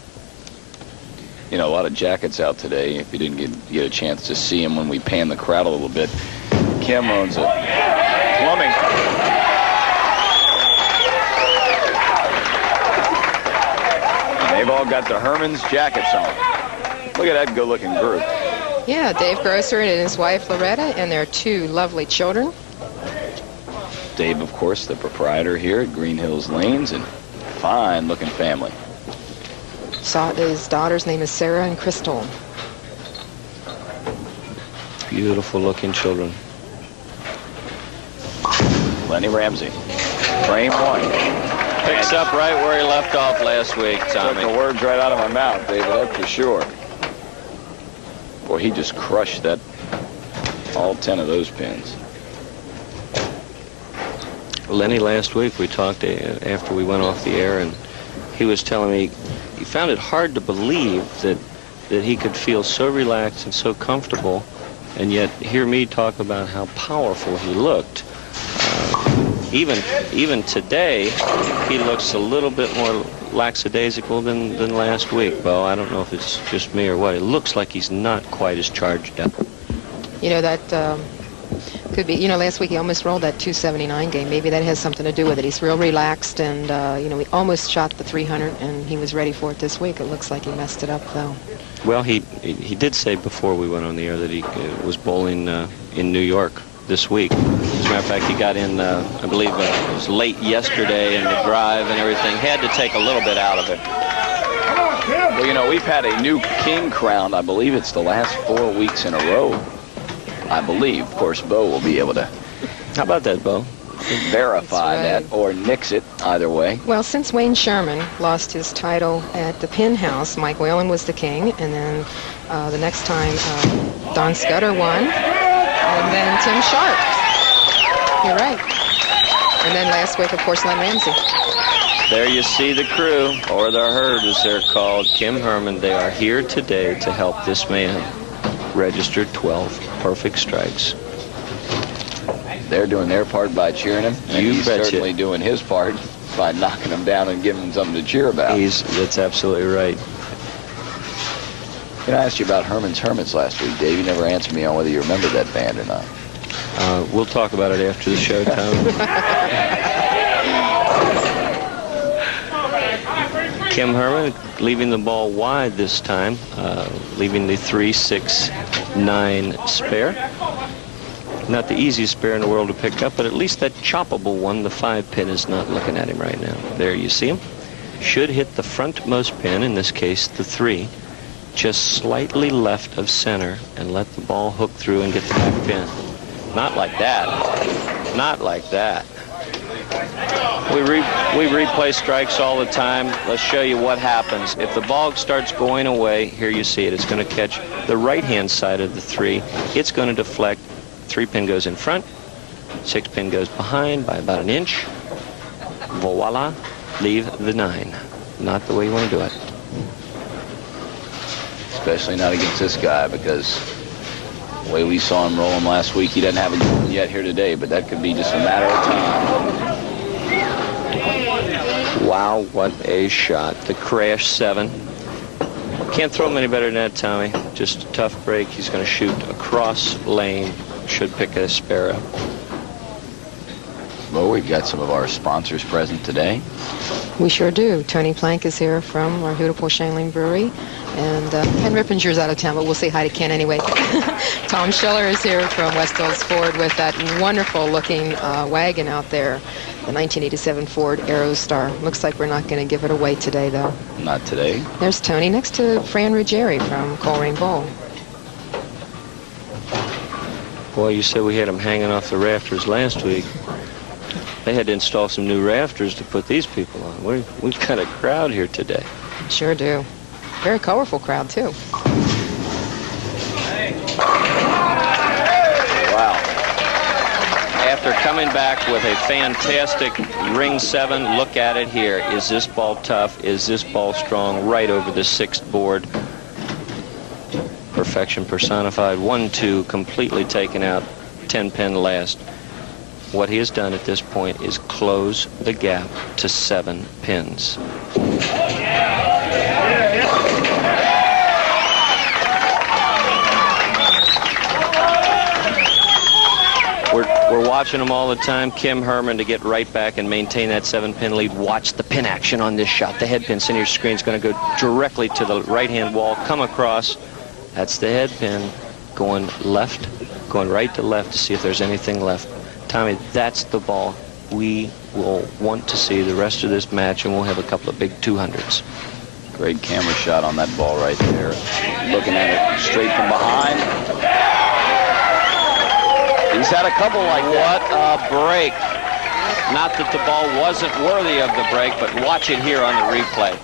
You know, a lot of jackets out today. If you didn't get a chance to see him when we pan the crowd a little bit, Kim owns a plumbing. They've all got the Herrmann's jackets on. Look at that good-looking group. Yeah, Dave Grosser and his wife Loretta and their 2 lovely children. Dave, of course, the proprietor here at Greenhills Lanes, and fine-looking family. His daughter's name is Sarah and Crystal. Beautiful-looking children. Lenny Ramsey, frame 1. Picks up right where he left off last week, Tommy. Took the words right out of my mouth, David, that's for sure. Boy, he just crushed that, all 10 of those pins. Lenny, last week we talked after we went off the air, and he was telling me he found it hard to believe that he could feel so relaxed and so comfortable, and yet hear me talk about how powerful he looked. Even today, he looks a little bit more lackadaisical than last week, Bo. I don't know if it's just me or what. It looks like he's not quite as charged up. You know, that could be, you know, last week he almost rolled that 279 game. Maybe that has something to do with it. He's real relaxed, and, you know, he almost shot the 300, and he was ready for it this week. It looks like he messed it up, though. Well, he did say before we went on the air that he was bowling in New York this week. As a matter of fact, he got in, I believe it was late yesterday, and the drive and everything had to take a little bit out of it. Well, you know, we've had a new king crowned. I believe it's the last 4 weeks in a row. I believe. Of course, Bo will be able to. How about that, Bo? Verify that or nix it, either way. Well, since Wayne Sherman lost his title at the Penn House, Mike Whalen was the king, and then the next time Don Scudder won. And then Tim Sharp. You're right. And then last week, of course, Len Ramsey. There you see the crew, or the herd as they're called, Kim Herrmann. They are here today to help this man register 12 perfect strikes. They're doing their part by cheering him, and he's certainly doing his part by knocking him down and giving him something to cheer about. That's absolutely right. You know, I asked you about Herman's Hermits last week, Dave. You never answered me on whether you remember that band or not. We'll talk about it after the show, Tom. Kim Herrmann leaving the ball wide this time, leaving the 3-6-9 spare. Not the easiest spare in the world to pick up, but at least that choppable one, the 5-pin, is not looking at him right now. There you see him. Should hit the frontmost pin, in this case the 3, just slightly left of center, and let the ball hook through and get the back pin. Not like that. Not like that. We replay strikes all the time. Let's show you what happens. If the ball starts going away, here you see it. It's going to catch the right-hand side of the 3. It's going to deflect. 3-pin goes in front. 6-pin goes behind by about an inch. Voila. Leave the 9. Not the way you want to do it. Especially not against this guy, because the way we saw him roll him last week, he doesn't have a goal yet here today, but that could be just a matter of time. Wow, what a shot. The crash 7. Can't throw him any better than that, Tommy. Just a tough break. He's going to shoot across lane. Should pick a spare up. Well, we've got some of our sponsors present today. We sure do. Tony Plank is here from our Hudepohl Shanling Brewery. And Ken Rippinger's out of town, but we'll say hi to Ken anyway. Tom Schiller is here from West Hills Ford with that wonderful-looking wagon out there, the 1987 Ford Aerostar. Looks like we're not going to give it away today, though. Not today. There's Tony next to Fran Ruggieri from Coleraine Bowl. Boy, you said we had them hanging off the rafters last week. They had to install some new rafters to put these people on. We've got a crowd here today. Sure do. Very colorful crowd, too. Wow. After coming back with a fantastic ring 7, look at it here. Is this ball tough? Is this ball strong? Right over the 6th board. Perfection personified. 1-2, completely taken out. 10-pin last. What he has done at this point is close the gap to 7 pins. We're watching them all the time. Kim Herrmann to get right back and maintain that 7-pin lead. Watch the pin action on this shot. The head pin, center your screen, is going to go directly to the right-hand wall, come across. That's the head pin going left, going right to left to see if there's anything left. Tommy, that's the ball we will want to see the rest of this match, and we'll have a couple of big 200s. Great camera shot on that ball right there. Looking at it straight from behind. He's had a couple like that. What a break. Not that the ball wasn't worthy of the break, but watch it here on the replay.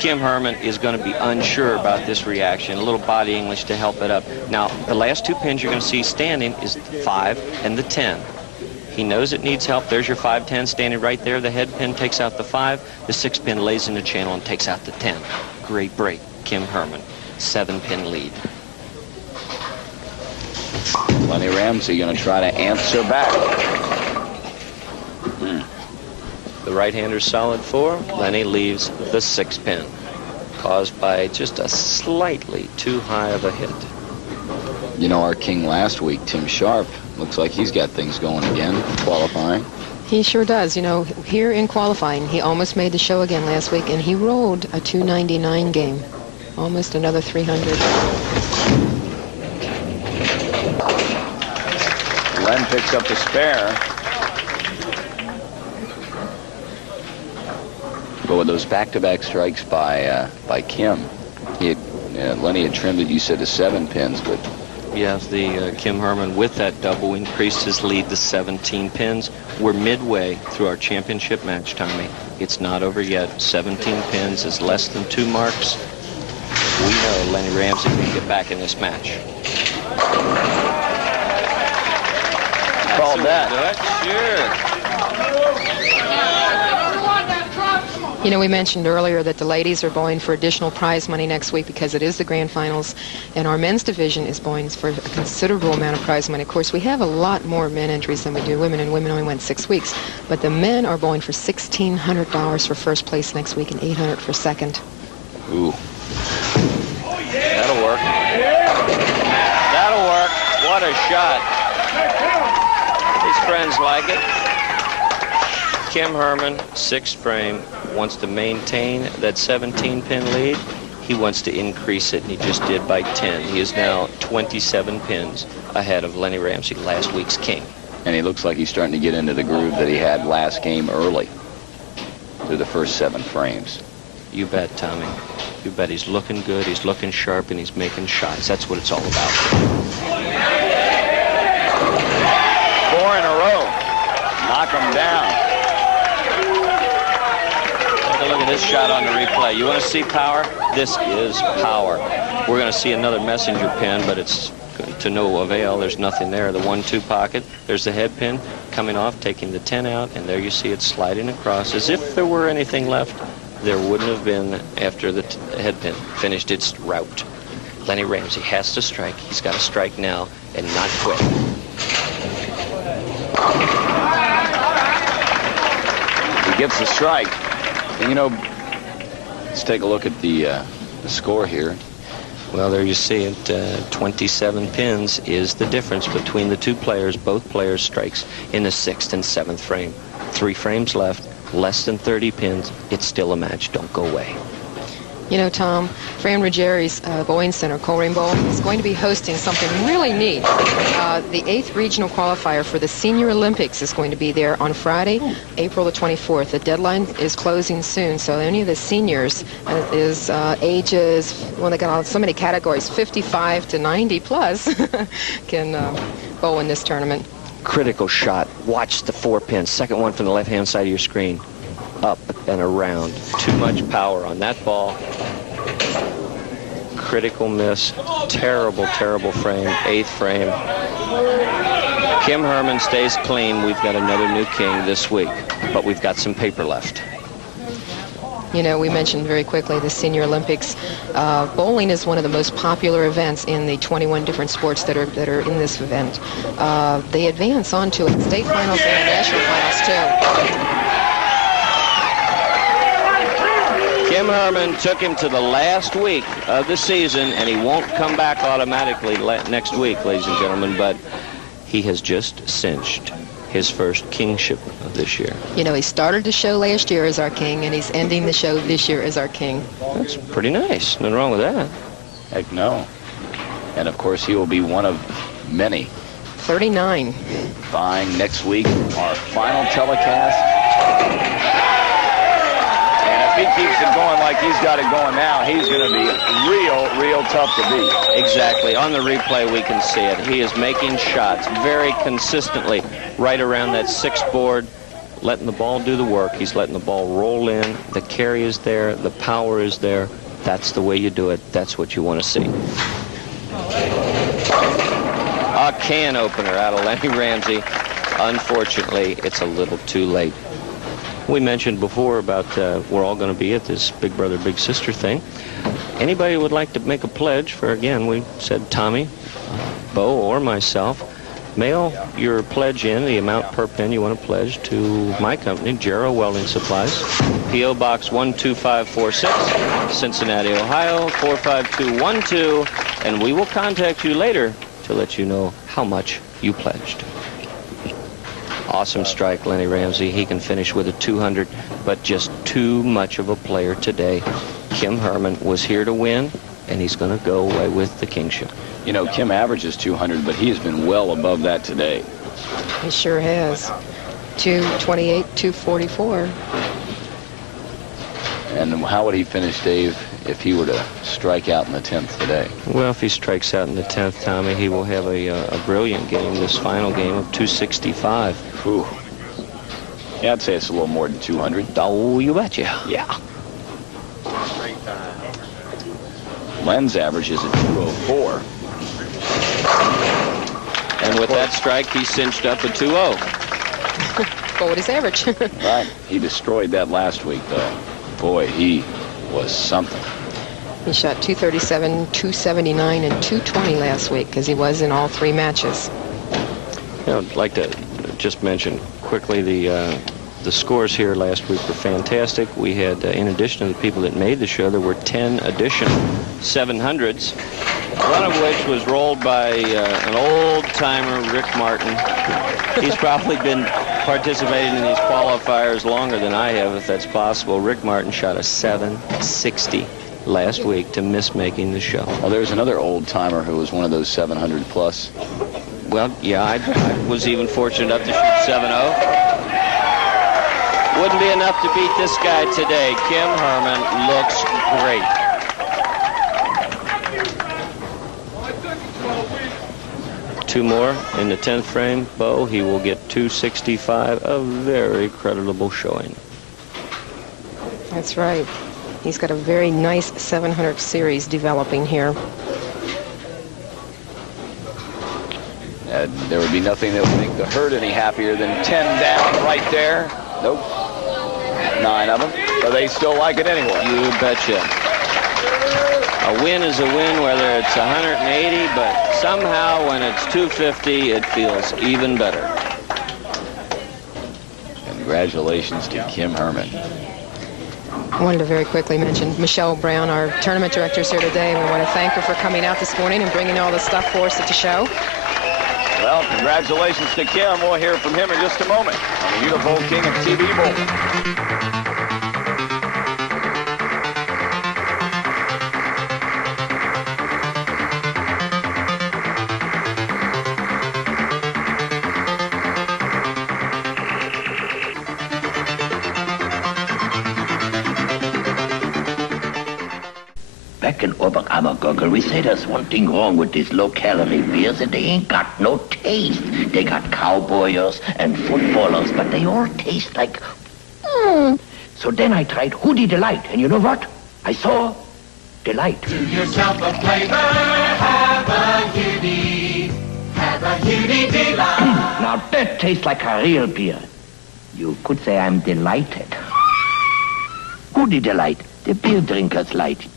Kim Herrmann is going to be unsure about this reaction. A little body English to help it up. Now, the last 2 pins you're going to see standing is the 5 and the 10. He knows it needs help. There's your 5-10 standing right there. The head pin takes out the 5. The 6-pin lays in the channel and takes out the 10. Great break, Kim Herrmann. 7-pin lead. Lenny Ramsey going to try to answer back. The right-hander's solid 4. Lenny leaves the 6-pin, caused by just a slightly too high of a hit. You know, our king last week, Tim Sharp, looks like he's got things going again, qualifying. He sure does. You know, here in qualifying, he almost made the show again last week, and he rolled a 299 game. Almost another 300. Len picks up the spare. But with those back-to-back strikes by Kim, Lenny had trimmed it, you said, to 7 pins, but... Yes, the Kim Herrmann, with that double, increased his lead to 17 pins. We're midway through our championship match, Tommy. It's not over yet. 17 pins is less than 2 marks. We know Lenny Ramsey can get back in this match. Called that. Sure. You know, we mentioned earlier that the ladies are going for additional prize money next week because it is the grand finals, and our men's division is going for a considerable amount of prize money. Of course, we have a lot more men entries than we do women, and women only went 6 weeks. But the men are going for $1,600 for first place next week and $800 for second. Ooh. That'll work. That'll work. What a shot. His friends like it. Kim Herrmann, 6th frame. wants to maintain that 17-pin lead. He wants to increase it, and he just did by 10. He is now 27 pins ahead of Lenny Ramsey, last week's king. And he looks like he's starting to get into the groove that he had last game early through the first 7 frames. You bet, Tommy. You bet. He's looking good, he's looking sharp, and he's making shots. That's what it's all about. 4 in a row. Knock him down. Take a look at this shot on the replay. You want to see power? This is power. We're going to see another messenger pin, but it's to no avail. There's nothing there. The 1-2 pocket. There's the head pin coming off, taking the 10 out, and there you see it sliding across. As if there were anything left, there wouldn't have been after the head pin finished its route. Lenny Ramsey has to strike. He's got to strike now and not quit. He gets the strike. And, you know, let's take a look at the score here. Well, there you see it. 27 pins is the difference between the two players. Both players strikes in the 6th and 7th frame. 3 frames left, less than 30 pins. It's still a match. Don't go away. You know, Tom, Fran Ruggieri's Bowling Center, Coleraine Bowl, is going to be hosting something really neat. The 8th regional qualifier for the Senior Olympics is going to be there on Friday, April the 24th. The deadline is closing soon, so any of the seniors is ages, well, they got so many categories, 55 to 90 plus, can bowl in this tournament. Critical shot. Watch the 4 pins. Second one from the left-hand side of your screen. Up and around. Too much power on that ball. Critical miss. Terrible, terrible frame. 8th frame. Kim Herrmann stays clean. We've got another new king this week, but we've got some paper left. You know, we mentioned very quickly the Senior Olympics. Bowling is one of the most popular events in the 21 different sports that are in this event. They advance on to state finals and national finals too. Kim Herrmann took him to the last week of the season, and he won't come back automatically next week, ladies and gentlemen, but he has just cinched his first kingship of this year. You know, he started the show last year as our king, and he's ending the show this year as our king. That's pretty nice. Nothing wrong with that. Heck no. And, of course, he will be one of many. 39. Vying next week, our final telecast. If he keeps it going like he's got it going now, he's going to be real tough to beat. Exactly. On the replay, we can see it. He is making shots very consistently right around that 6th board, letting the ball do the work. He's letting the ball roll in. The carry is there. The power is there. That's the way you do it. That's what you want to see. A can opener out of Lenny Ramsey. Unfortunately, it's a little too late. We mentioned before about we're all going to be at this Big Brother, Big Sister thing. Anybody would like to make a pledge for, again, we said Tommy, Bo, or myself, mail your pledge in, the amount per pin you want to pledge, to my company, Jarrow Welding Supplies, P.O. Box 12546, Cincinnati, Ohio, 45212, and we will contact you later to let you know how much you pledged. Awesome strike, Lenny Ramsey. He can finish with a 200, but just too much of a player today. Kim Herrmann was here to win, and he's going to go away with the kingship. You know, Kim averages 200, but he has been well above that today. He sure has. 228, 244. And how would he finish, Dave, if he were to strike out in the 10th today? Well, if he strikes out in the 10th, Tommy, he will have a brilliant game, this final game of 265. Ooh. Yeah, I'd say it's a little more than 200. Oh, you betcha. Yeah. Len's average is at 204. And with that strike, he cinched up a 2-0. Go with his average. Right. He destroyed that last week, though. Boy, he was something. He shot 237, 279, and 220 last week, because he was in all 3 matches. You know, I'd like to just mention quickly the scores here last week were fantastic. We had, in addition to the people that made the show, there were 10 additional 700s. one of which was rolled by an old-timer, Rick Martin. He's probably been participating in these qualifiers longer than I have, if that's possible. Rick Martin shot a 760 last week to miss making the show. Well, there's another old-timer who was one of those 700-plus. Well, yeah, I was even fortunate enough to shoot 7-0. Wouldn't be enough to beat this guy today. Kim Herrmann looks great. Two more in the 10th frame. Bo, he will get 265, a very creditable showing. That's right. He's got a very nice 700 series developing here. There would be nothing that would make the herd any happier than 10 down right there. Nope. 9 of them. But they still like it anyway. You betcha. A win is a win, whether it's 180, but somehow when it's 250, it feels even better. Congratulations to Kim Herrmann. I wanted to very quickly mention Michelle Brown, our tournament director, is here today. We want to thank her for coming out this morning and bringing all the stuff for us at the show. Well, congratulations to Kim. We'll hear from him in just a moment on the beautiful King of TV Bowl. Back in Oberammergurgel, we say there's one thing wrong with these low-calorie beers, and they ain't got no taste. They got cowboyers and footballers, but they all taste like... So then I tried Hoodie Delight, and you know what? I saw delight. Do yourself a flavor, have a Hoodie. Have a Hoodie Delight. Now that tastes like a real beer. You could say I'm delighted. Hoodie Delight, the beer drinker's light.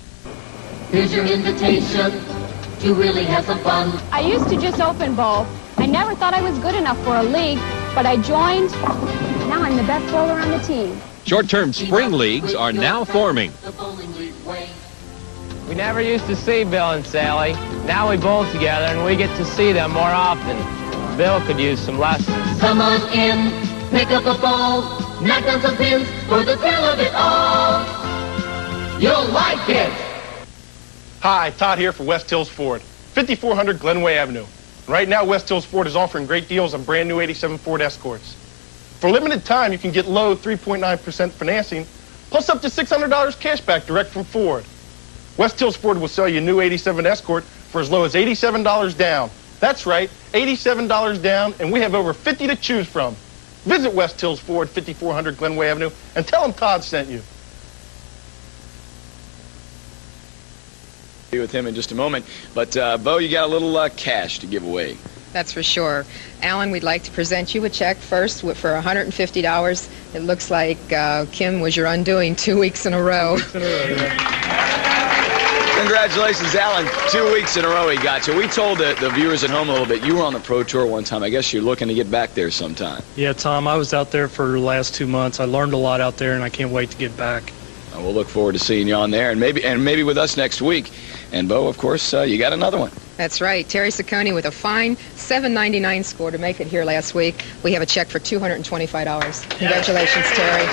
Here's your invitation to really have some fun. I used to just open bowl. I never thought I was good enough for a league, but I joined. Now I'm the best bowler on the team. Short-term spring leagues are now forming. We never used to see Bill and Sally. Now we bowl together and we get to see them more often. Bill could use some lessons. Come on in, pick up a ball, knock down some pins for the thrill of it all. You'll like it. Hi, Todd here for West Hills Ford, 5400 Glenway Avenue. Right now, West Hills Ford is offering great deals on brand new 87 Ford Escorts. For a limited time, you can get low 3.9% financing, plus up to $600 cash back direct from Ford. West Hills Ford will sell you a new 87 Escort for as low as $87 down. That's right, $87 down, and we have over 50 to choose from. Visit West Hills Ford, 5400 Glenway Avenue, and tell them Todd sent you. With him in just a moment, but Bo, you got a little cash to give away. That's for sure. Alan, we'd like to present you a check first for $150. It looks like Kim was your undoing 2 weeks in a row. Congratulations, Alan. 2 weeks in a row he got you. We told the viewers at home a little bit. You were on the Pro Tour one time. I guess you're looking to get back there sometime. Yeah, Tom, I was out there for the last 2 months. I learned a lot out there, and I can't wait to get back. We'll look forward to seeing you on there, and maybe with us next week. And Bo, of course, you got another one. That's right. Terry Saccone with a fine $799 score to make it here last week. We have a check for $225. Congratulations, Terry.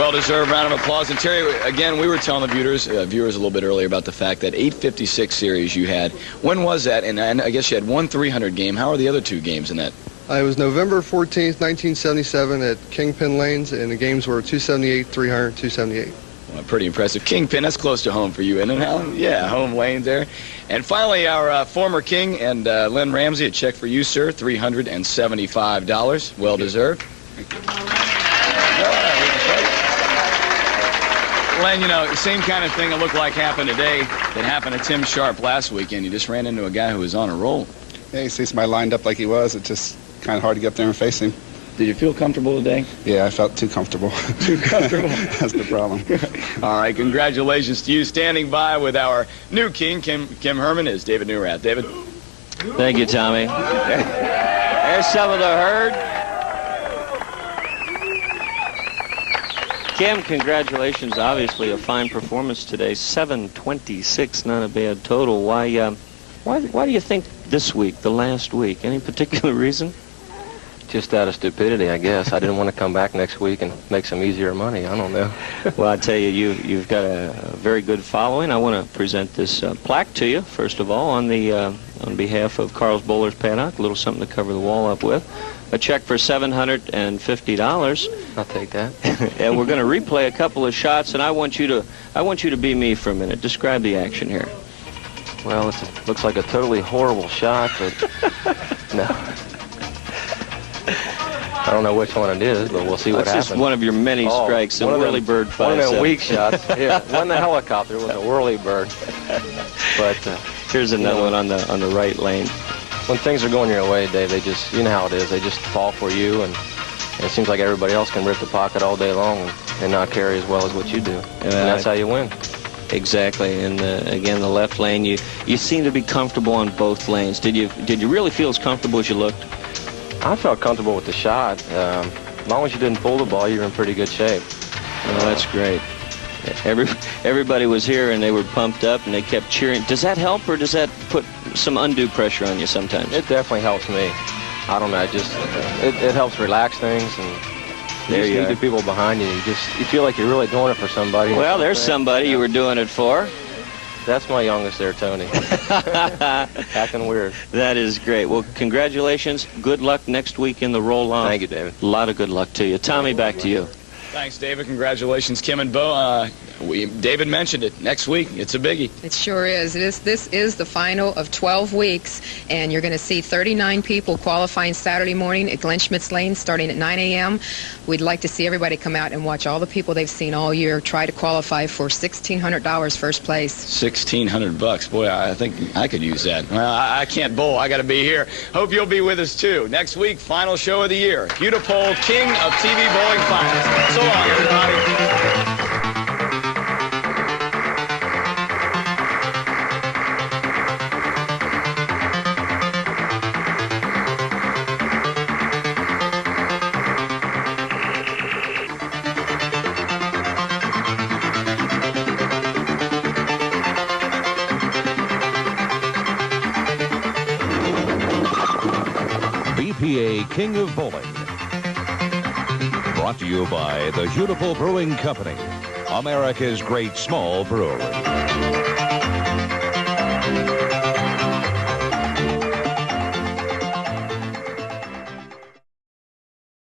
Well-deserved round of applause. And Terry, again, we were telling the viewers a little bit earlier about the fact that 856 series you had. When was that? And I guess you had one 300 game. How are the other two games in that? It was November 14th, 1977 at Kingpin Lanes, and the games were 278, 300, 278. Well, pretty impressive. Kingpin, that's close to home for you, isn't it, Alan? Yeah, home lane there. And finally, our former king and Len Ramsey, a check for you, sir, $375. Well-deserved. Len, you know, same kind of thing that looked like happened today that happened to Tim Sharp last weekend. You just ran into a guy who was on a roll. Yeah, you see somebody lined up like he was. It's just kind of hard to get up there and face him. Did you feel comfortable today? Yeah, I felt too comfortable. Too comfortable? That's the problem. All right, congratulations to you. Standing by with our new king, Kim Herrmann, is David Newrath. David? Thank you, Tommy. There's some of the herd. Kim, congratulations. Obviously a fine performance today. 726, not a bad total. Why do you think this week, the last week? Any particular reason? Just out of stupidity, I guess. I didn't want to come back next week and make some easier money. I don't know. Well, I tell you, you've got a very good following. I want to present this plaque to you, first of all, on behalf of Carl's Bowlers Paddock. A little something to cover the wall up with. A check for $750. I'll take that. And we're going to replay a couple of shots, and I want you to be me for a minute. Describe the action here. Well, it looks like a totally horrible shot, but no. I don't know which one it is, but we'll see what happens. That's just one of your many strikes, a whirly bird 5-7. One of them weak shots. Here, wasn't a helicopter, it was a whirly bird. But here's another one on the right lane. When things are going your way, Dave, they just, you know how it is, they just fall for you, and it seems like everybody else can rip the pocket all day long and not carry as well as what you do. And that's how you win. Exactly, and again, the left lane, you seem to be comfortable on both lanes. Did you really feel as comfortable as you looked? I felt comfortable with the shot. As long as you didn't pull the ball, you were in pretty good shape. Well, that's great. Everybody was here, and they were pumped up, and they kept cheering. Does that help, or does that put some undue pressure on you sometimes? It definitely helps me. I don't know, it helps relax things, and there you see the people behind you. You feel like you're really doing it for somebody. Well, there's somebody you were doing it for. That's my youngest there, Tony. Acting weird. That is great. Well, congratulations. Good luck next week in the roll-off. Thank you, David. A lot of good luck to you. Tommy, back to you. Thanks, David. Congratulations, Kim and Bo. David mentioned it. Next week, it's a biggie. It sure is. This is the final of 12 weeks, and you're going to see 39 people qualifying Saturday morning at Glenn Schmidt's Lane starting at 9 a.m. We'd like to see everybody come out and watch all the people they've seen all year try to qualify for $1,600 first place. $1,600. Boy, I think I could use that. Well, I can't bowl. I got to be here. Hope you'll be with us, too. Next week, final show of the year. Hudepohl, king of TV bowling finals. So long, everybody. BPA King of Bowling. Brought to you by the Hudepohl Brewing Company, America's great small brewery.